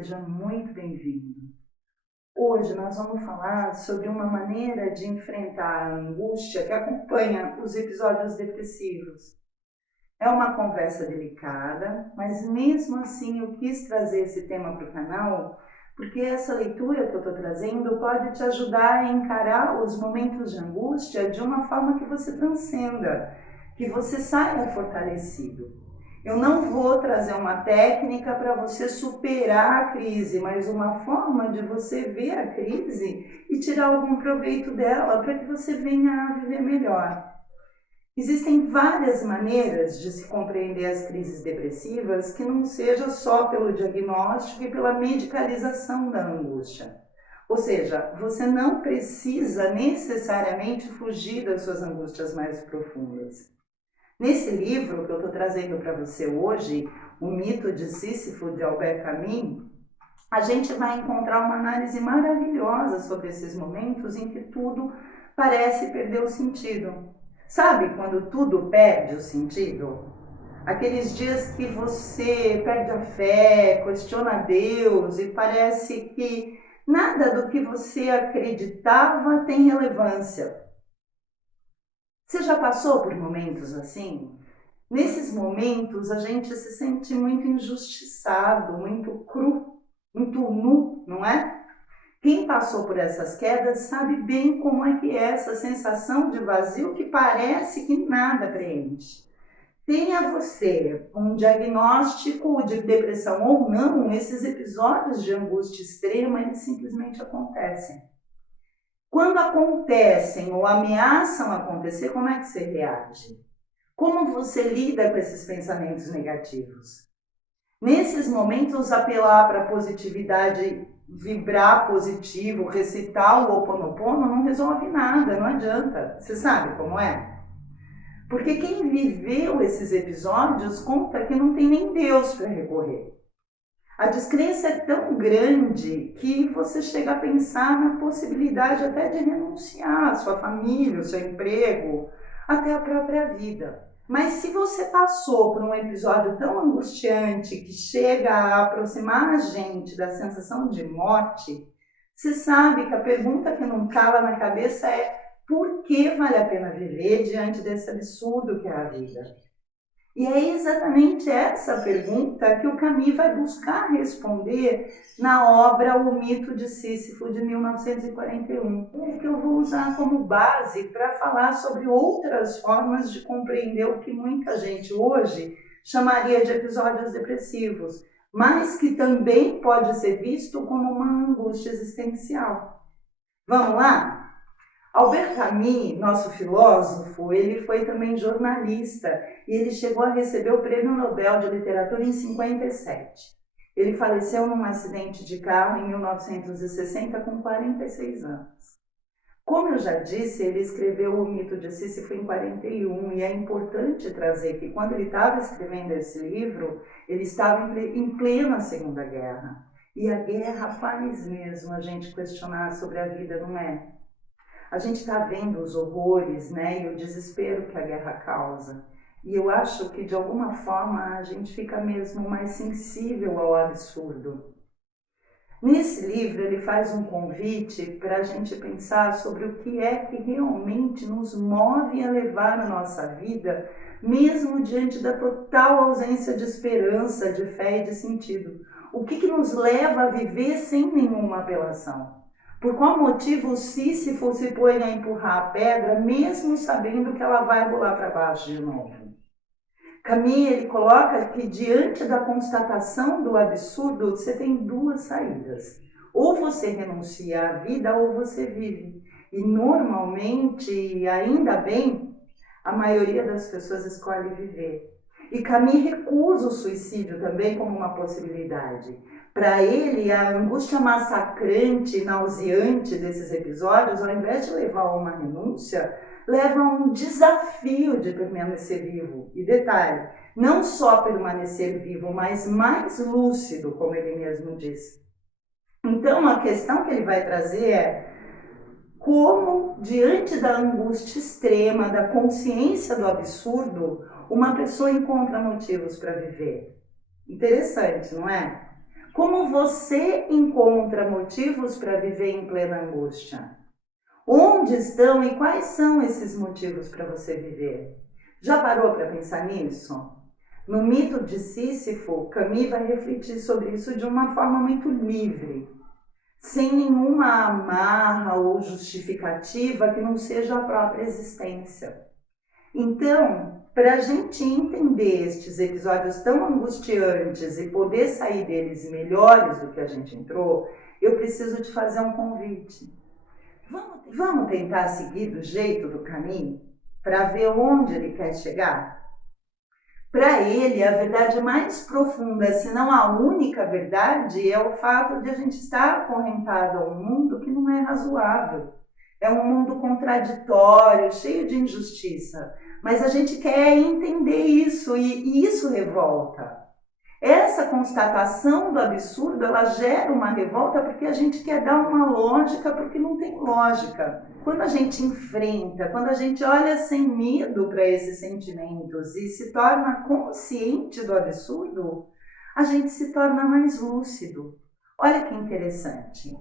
seja muito bem-vindo. Hoje nós vamos falar sobre uma maneira de enfrentar a angústia que acompanha os episódios depressivos. É uma conversa delicada, mas mesmo assim eu quis trazer esse tema para o canal, porque essa leitura que eu estou trazendo pode te ajudar a encarar os momentos de angústia de uma forma que você transcenda, que você saia fortalecido. Eu não vou trazer uma técnica para você superar a crise, mas uma forma de você ver a crise e tirar algum proveito dela para que você venha a viver melhor. Existem várias maneiras de se compreender as crises depressivas que não seja só pelo diagnóstico e pela medicalização da angústia. Ou seja, você não precisa necessariamente fugir das suas angústias mais profundas. Nesse livro que eu estou trazendo para você hoje, O Mito de Sísifo, de Albert Camus, a gente vai encontrar uma análise maravilhosa sobre esses momentos em que tudo parece perder o sentido. Sabe quando tudo perde o sentido? Aqueles dias que você perde a fé, questiona Deus e parece que nada do que você acreditava tem relevância. Você já passou por momentos assim? Nesses momentos a gente se sente muito injustiçado, muito cru, muito nu, não é? Quem passou por essas quedas sabe bem como é que é essa sensação de vazio que parece que nada preenche. Tenha você um diagnóstico de depressão ou não, esses episódios de angústia extrema, eles simplesmente acontecem. Quando acontecem ou ameaçam acontecer, como é que você reage? Como você lida com esses pensamentos negativos? Nesses momentos, apelar para a positividade, vibrar positivo, recitar o Ho'oponopono não resolve nada, não adianta. Você sabe como é? Porque quem viveu esses episódios conta que não tem nem Deus para recorrer. A descrença é tão grande que você chega a pensar na possibilidade até de renunciar à sua família, ao seu emprego, até a própria vida. Mas se você passou por um episódio tão angustiante que chega a aproximar a gente da sensação de morte, você sabe que a pergunta que não cala na cabeça é: por que vale a pena viver diante desse absurdo que é a vida? E é exatamente essa pergunta que o Camus vai buscar responder na obra O Mito de Sísifo, de 1941, que eu vou usar como base para falar sobre outras formas de compreender o que muita gente hoje chamaria de episódios depressivos, mas que também pode ser visto como uma angústia existencial. Vamos lá? Albert Camus, nosso filósofo, ele foi também jornalista e ele chegou a receber o Prêmio Nobel de Literatura em 57. Ele faleceu num acidente de carro em 1960 com 46 anos. Como eu já disse, ele escreveu O Mito de Sísifo em 41 e é importante trazer que quando ele estava escrevendo esse livro, ele estava em plena Segunda Guerra. E a guerra faz mesmo a gente questionar sobre a vida, não é? A gente está vendo os horrores, né, e o desespero que a guerra causa. E eu acho que, de alguma forma, a gente fica mesmo mais sensível ao absurdo. Nesse livro, ele faz um convite para a gente pensar sobre o que é que realmente nos move a levar a nossa vida, mesmo diante da total ausência de esperança, de fé e de sentido. O que nos leva a viver sem nenhuma apelação? Por qual motivo o Sísifo se põe a empurrar a pedra, mesmo sabendo que ela vai rolar para baixo de novo? Camus, ele coloca que diante da constatação do absurdo, você tem duas saídas. Ou você renuncia à vida ou você vive. E normalmente, ainda bem, a maioria das pessoas escolhe viver. E Camus recusa o suicídio também como uma possibilidade. Para ele, a angústia massacrante e nauseante desses episódios, ao invés de levar a uma renúncia, leva a um desafio de permanecer vivo. E detalhe, não só permanecer vivo, mas mais lúcido, como ele mesmo disse. Então, a questão que ele vai trazer é: como, diante da angústia extrema, da consciência do absurdo, uma pessoa encontra motivos para viver? Interessante, não é? Como você encontra motivos para viver em plena angústia? Onde estão e quais são esses motivos para você viver? Já parou para pensar nisso? No mito de Sísifo, Camus vai refletir sobre isso de uma forma muito livre, sem nenhuma amarra ou justificativa que não seja a própria existência. Então, para a gente entender estes episódios tão angustiantes e poder sair deles melhores do que a gente entrou, eu preciso te fazer um convite. Vamos tentar seguir do jeito do caminho para ver onde ele quer chegar? Para ele, a verdade mais profunda, se não a única verdade, é o fato de a gente estar acorrentado a um mundo que não é razoável. É um mundo contraditório, cheio de injustiça. Mas a gente quer entender isso e isso revolta. Essa constatação do absurdo, ela gera uma revolta porque a gente quer dar uma lógica porque não tem lógica. Quando a gente enfrenta, quando a gente olha sem medo para esses sentimentos e se torna consciente do absurdo, a gente se torna mais lúcido. Olha que interessante.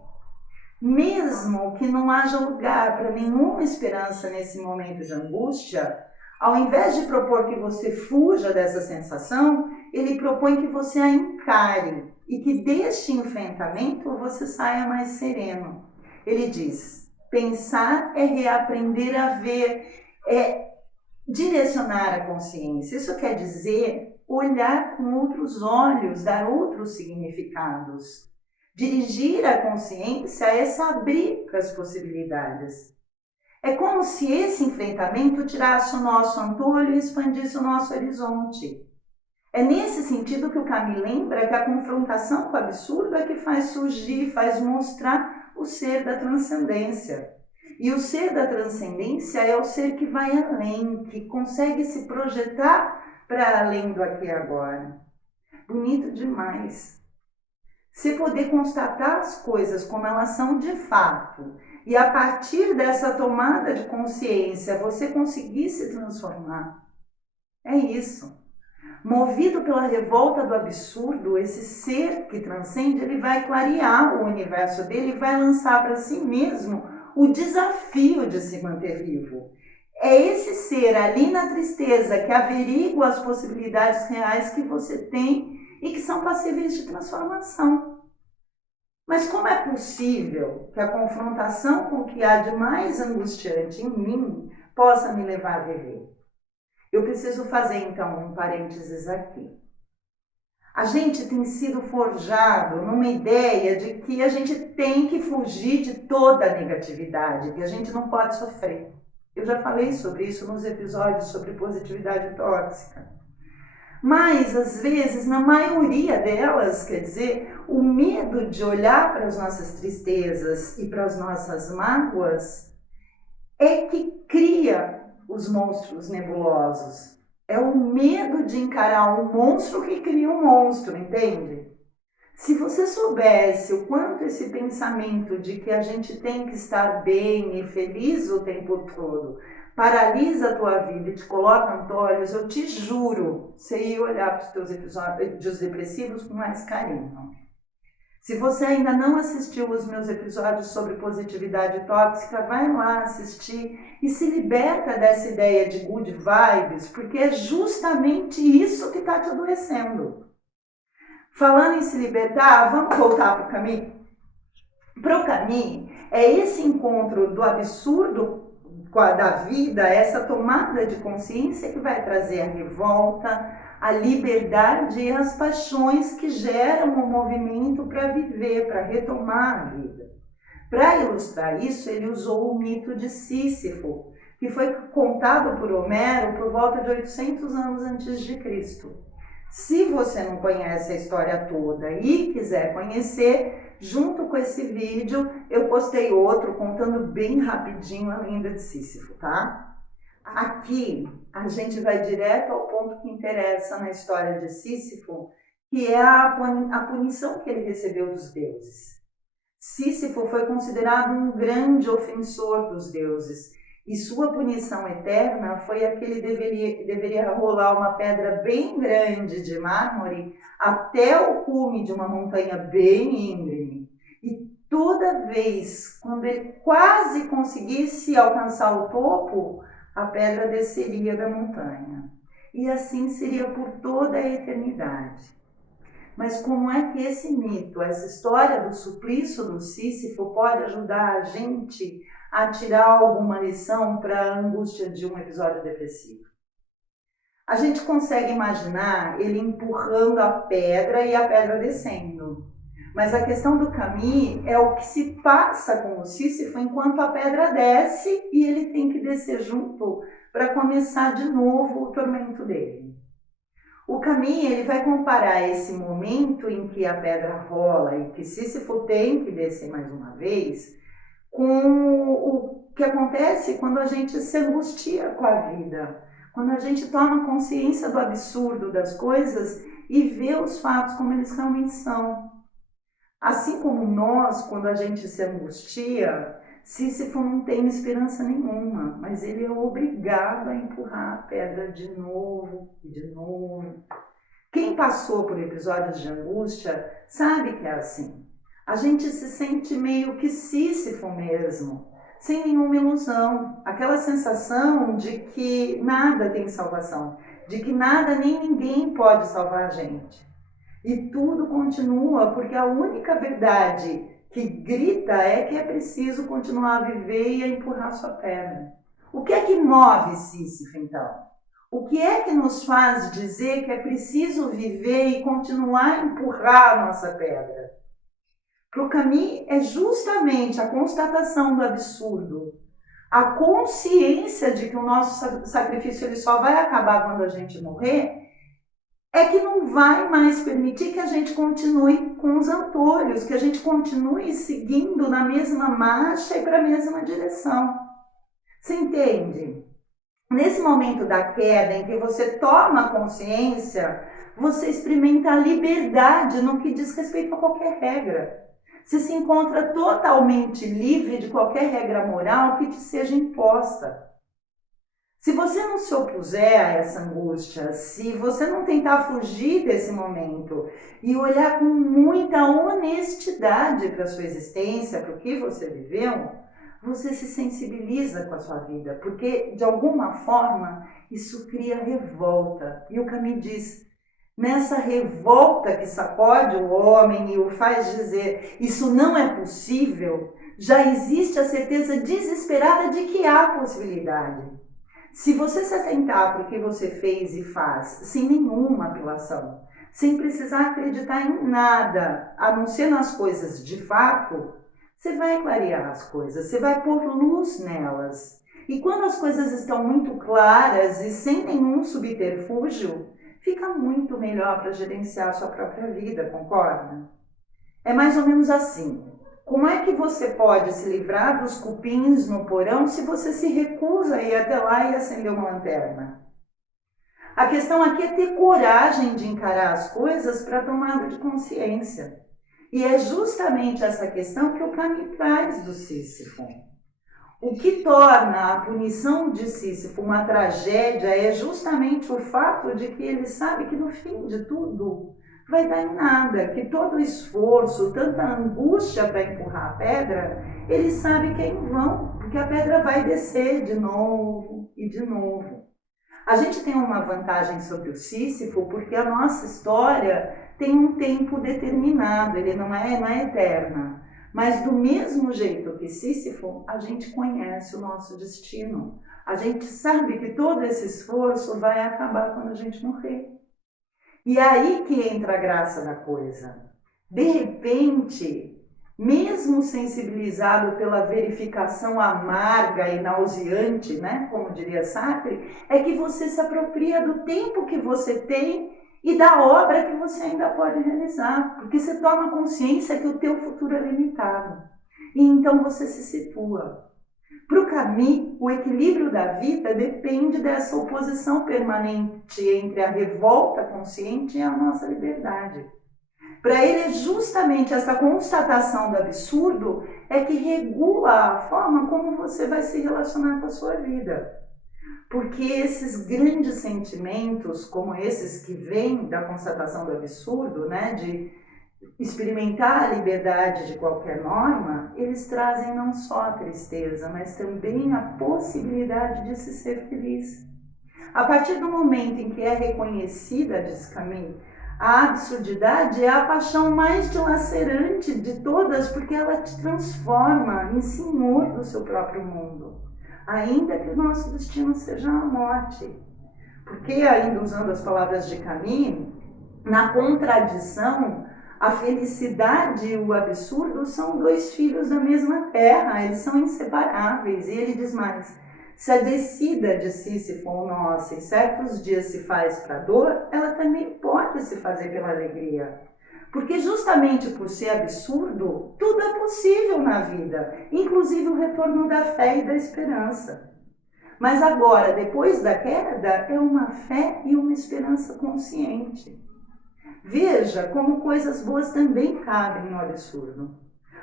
Mesmo que não haja lugar para nenhuma esperança nesse momento de angústia, ao invés de propor que você fuja dessa sensação, ele propõe que você a encare e que deste enfrentamento você saia mais sereno. Ele diz: pensar é reaprender a ver, é direcionar a consciência. Isso quer dizer olhar com outros olhos, dar outros significados. Dirigir a consciência é se abrir para as possibilidades. É como se esse enfrentamento tirasse o nosso antolho e expandisse o nosso horizonte. É nesse sentido que o Camus lembra que a confrontação com o absurdo é que faz surgir, faz mostrar o ser da transcendência. E o ser da transcendência é o ser que vai além, que consegue se projetar para além do aqui e agora. Bonito demais. Se poder constatar as coisas como elas são de fato, e a partir dessa tomada de consciência você conseguir se transformar, é isso. Movido pela revolta do absurdo, esse ser que transcende, ele vai clarear o universo dele e vai lançar para si mesmo o desafio de se manter vivo. É esse ser ali na tristeza que averigua as possibilidades reais que você tem e que são passíveis de transformação. Mas como é possível que a confrontação com o que há de mais angustiante em mim possa me levar a viver? Eu preciso fazer então um parênteses aqui. A gente tem sido forjado numa ideia de que a gente tem que fugir de toda a negatividade, que a gente não pode sofrer. Eu já falei sobre isso nos episódios sobre positividade tóxica. Mas, às vezes, na maioria delas, quer dizer, o medo de olhar para as nossas tristezas e para as nossas mágoas é que cria os monstros nebulosos. É o medo de encarar um monstro que cria um monstro, entende? Se você soubesse o quanto esse pensamento de que a gente tem que estar bem e feliz o tempo todo paralisa a tua vida e te coloca antolhos, eu te juro, você ia olhar para os teus episódios depressivos com mais carinho. Se você ainda não assistiu os meus episódios sobre positividade tóxica, vai lá assistir e se liberta dessa ideia de good vibes, porque é justamente isso que está te adoecendo. Falando em se libertar, vamos voltar para o caminho? Para o caminho, é esse encontro do absurdo da vida, essa tomada de consciência que vai trazer a revolta, a liberdade e as paixões que geram o movimento para viver, para retomar a vida. Para ilustrar isso, ele usou o mito de Sísifo, que foi contado por Homero por volta de 800 anos antes de Cristo. Se você não conhece a história toda e quiser conhecer, junto com esse vídeo eu postei outro contando bem rapidinho a lenda de Sísifo, tá? Aqui a gente vai direto ao ponto que interessa na história de Sísifo, que é a punição que ele recebeu dos deuses. Sísifo foi considerado um grande ofensor dos deuses E sua punição eterna foi a que ele deveria rolar uma pedra bem grande de mármore até o cume de uma montanha bem íngreme. E toda vez, quando ele quase conseguisse alcançar o topo, a pedra desceria da montanha. E assim seria por toda a eternidade. Mas como é que esse mito, essa história do suplício do Sísifo pode ajudar a gente a tirar alguma lição para a angústia de um episódio depressivo? A gente consegue imaginar ele empurrando a pedra e a pedra descendo. Mas a questão do caminho é o que se passa com o Sísifo enquanto a pedra desce e ele tem que descer junto para começar de novo o tormento dele. O caminho ele vai comparar esse momento em que a pedra rola e que Sísifo tem que descer mais uma vez com o que acontece quando a gente se angustia com a vida, quando a gente toma consciência do absurdo das coisas e vê os fatos como eles realmente são. Assim como nós, quando a gente se angustia, Sísifo não tem esperança nenhuma, mas ele é obrigado a empurrar a pedra de novo e de novo. Quem passou por episódios de angústia sabe que é assim. A gente se sente meio que Sísifo mesmo, sem nenhuma ilusão. Aquela sensação de que nada tem salvação, de que nada nem ninguém pode salvar a gente. E tudo continua porque a única verdade que grita é que é preciso continuar a viver e a empurrar sua pedra. O que é que move Sísifo, então? O que é que nos faz dizer que é preciso viver e continuar a empurrar a nossa pedra? Para o Camus é justamente a constatação do absurdo, a consciência de que o nosso sacrifício ele só vai acabar quando a gente morrer, é que não vai mais permitir que a gente continue com os antolhos, que a gente continue seguindo na mesma marcha e para a mesma direção. Você entende? Nesse momento da queda, em que você toma consciência, você experimenta a liberdade no que diz respeito a qualquer regra. Você se encontra totalmente livre de qualquer regra moral que te seja imposta. Se você não se opuser a essa angústia, se você não tentar fugir desse momento e olhar com muita honestidade para a sua existência, para o que você viveu, você se sensibiliza com a sua vida, porque de alguma forma isso cria revolta. E o Camus diz, nessa revolta que sacode o homem e o faz dizer isso não é possível, já existe a certeza desesperada de que há possibilidade. Se você se atentar para o que você fez e faz, sem nenhuma apelação, sem precisar acreditar em nada, a não ser nas coisas de fato, você vai clarear as coisas, você vai pôr luz nelas. E quando as coisas estão muito claras e sem nenhum subterfúgio, fica muito melhor para gerenciar a sua própria vida, concorda? É mais ou menos assim. Como é que você pode se livrar dos cupins no porão se você se recusa a ir até lá e acender uma lanterna? A questão aqui é ter coragem de encarar as coisas para tomada de consciência. E é justamente essa questão que o Camus traz do Sísifo. O que torna a punição de Sísifo uma tragédia é justamente o fato de que ele sabe que no fim de tudo vai dar em nada, que todo o esforço, tanta angústia para empurrar a pedra, ele sabe que é em vão, porque a pedra vai descer de novo e de novo. A gente tem uma vantagem sobre o Sísifo porque a nossa história tem um tempo determinado, ele não é eterna. Mas do mesmo jeito que Sísifo, a gente conhece o nosso destino. A gente sabe que todo esse esforço vai acabar quando a gente morrer. E é aí que entra a graça da coisa. De repente, mesmo sensibilizado pela verificação amarga e nauseante, né, como diria Sartre, é que você se apropria do tempo que você tem e da obra que você ainda pode realizar, porque você toma consciência que o teu futuro é limitado. E então você se situa. Para o Camus, o equilíbrio da vida depende dessa oposição permanente entre a revolta consciente e a nossa liberdade. Para ele é justamente essa constatação do absurdo é que regula a forma como você vai se relacionar com a sua vida. Porque esses grandes sentimentos, como esses que vêm da constatação do absurdo, né, de experimentar a liberdade de qualquer norma, eles trazem não só a tristeza, mas também a possibilidade de se ser feliz. A partir do momento em que é reconhecida, diz Camus, a absurdidade é a paixão mais dilacerante de todas, porque ela te transforma em senhor do seu próprio mundo, ainda que o nosso destino seja a morte. Porque, ainda usando as palavras de Camus, na contradição, a felicidade e o absurdo são dois filhos da mesma terra, eles são inseparáveis. E ele diz mais: se a descida de Sísifo ou nossa em certos dias se faz para a dor, ela também pode se fazer pela alegria. Porque justamente por ser absurdo, tudo é possível na vida, inclusive o retorno da fé e da esperança. Mas agora, depois da queda, é uma fé e uma esperança consciente. Veja como coisas boas também cabem no absurdo.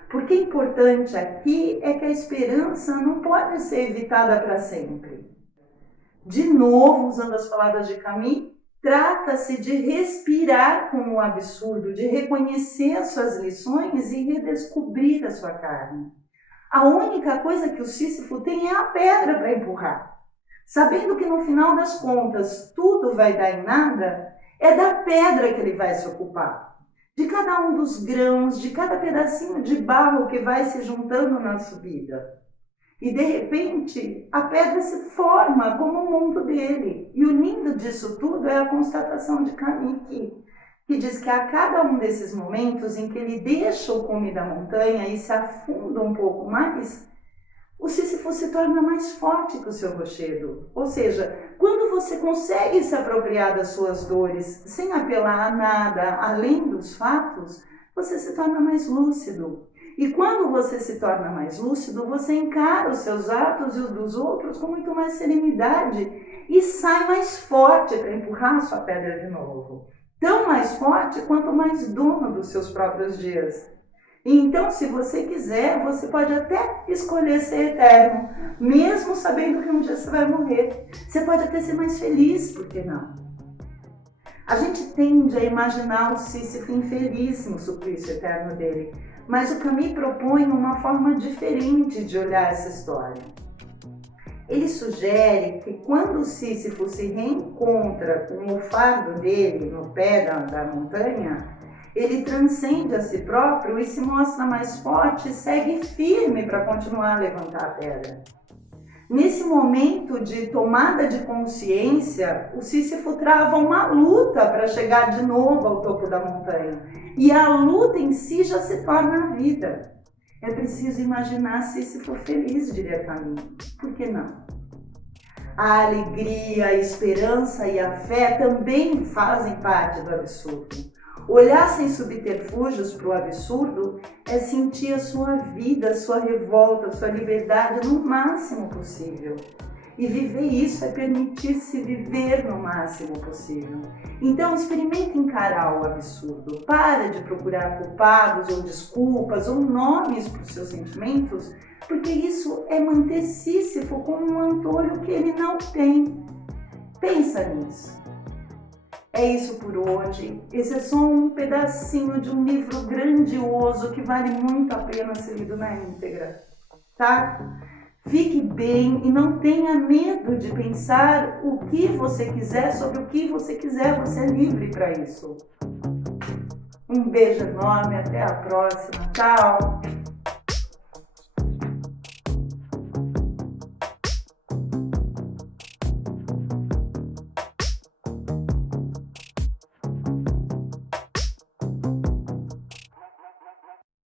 Porque o importante aqui é que a esperança não pode ser evitada para sempre. De novo, usando as palavras de Camus, trata-se de respirar com o absurdo, de reconhecer as suas lições e redescobrir a sua carne. A única coisa que o Sísifo tem é a pedra para empurrar. Sabendo que no final das contas tudo vai dar em nada, é da pedra que ele vai se ocupar. De cada um dos grãos, de cada pedacinho de barro que vai se juntando na subida. E de repente, a pedra se forma como o mundo dele. E o lindo disso tudo é a constatação de Camus, que diz que a cada um desses momentos em que ele deixa o cume da montanha e se afunda um pouco mais, o Sísifo se torna mais forte que o seu rochedo. Ou seja, quando você consegue se apropriar das suas dores sem apelar a nada além dos fatos, você se torna mais lúcido. E quando você se torna mais lúcido, você encara os seus atos e os dos outros com muito mais serenidade e sai mais forte para empurrar a sua pedra de novo. Tão mais forte quanto mais dono dos seus próprios dias. E então, se você quiser, você pode até escolher ser eterno, mesmo sabendo que um dia você vai morrer. Você pode até ser mais feliz, por que não? A gente tende a imaginar o Sísifo infeliz no suplício eterno dele, mas o Camus propõe uma forma diferente de olhar essa história. Ele sugere que quando o Sísifo se reencontra com o fardo dele no pé da montanha, ele transcende a si próprio e se mostra mais forte e segue firme para continuar a levantar a pedra. Nesse momento de tomada de consciência, o Sísifo trava uma luta para chegar de novo ao topo da montanha. E a luta em si já se torna a vida. É preciso imaginar Sísifo feliz, diria Camus. Por que não? A alegria, a esperança e a fé também fazem parte do absurdo. Olhar sem subterfúgios para o absurdo é sentir a sua vida, a sua revolta, a sua liberdade no máximo possível. E viver isso é permitir-se viver no máximo possível. Então experimente encarar o absurdo. Para de procurar culpados ou desculpas ou nomes para os seus sentimentos, porque isso é manter Sísifo como um antolho que ele não tem. Pensa nisso. É isso por hoje. Esse é só um pedacinho de um livro grandioso que vale muito a pena ser lido na íntegra, tá? Fique bem e não tenha medo de pensar o que você quiser sobre o que você quiser. Você é livre para isso. Um beijo enorme, até a próxima. Tchau!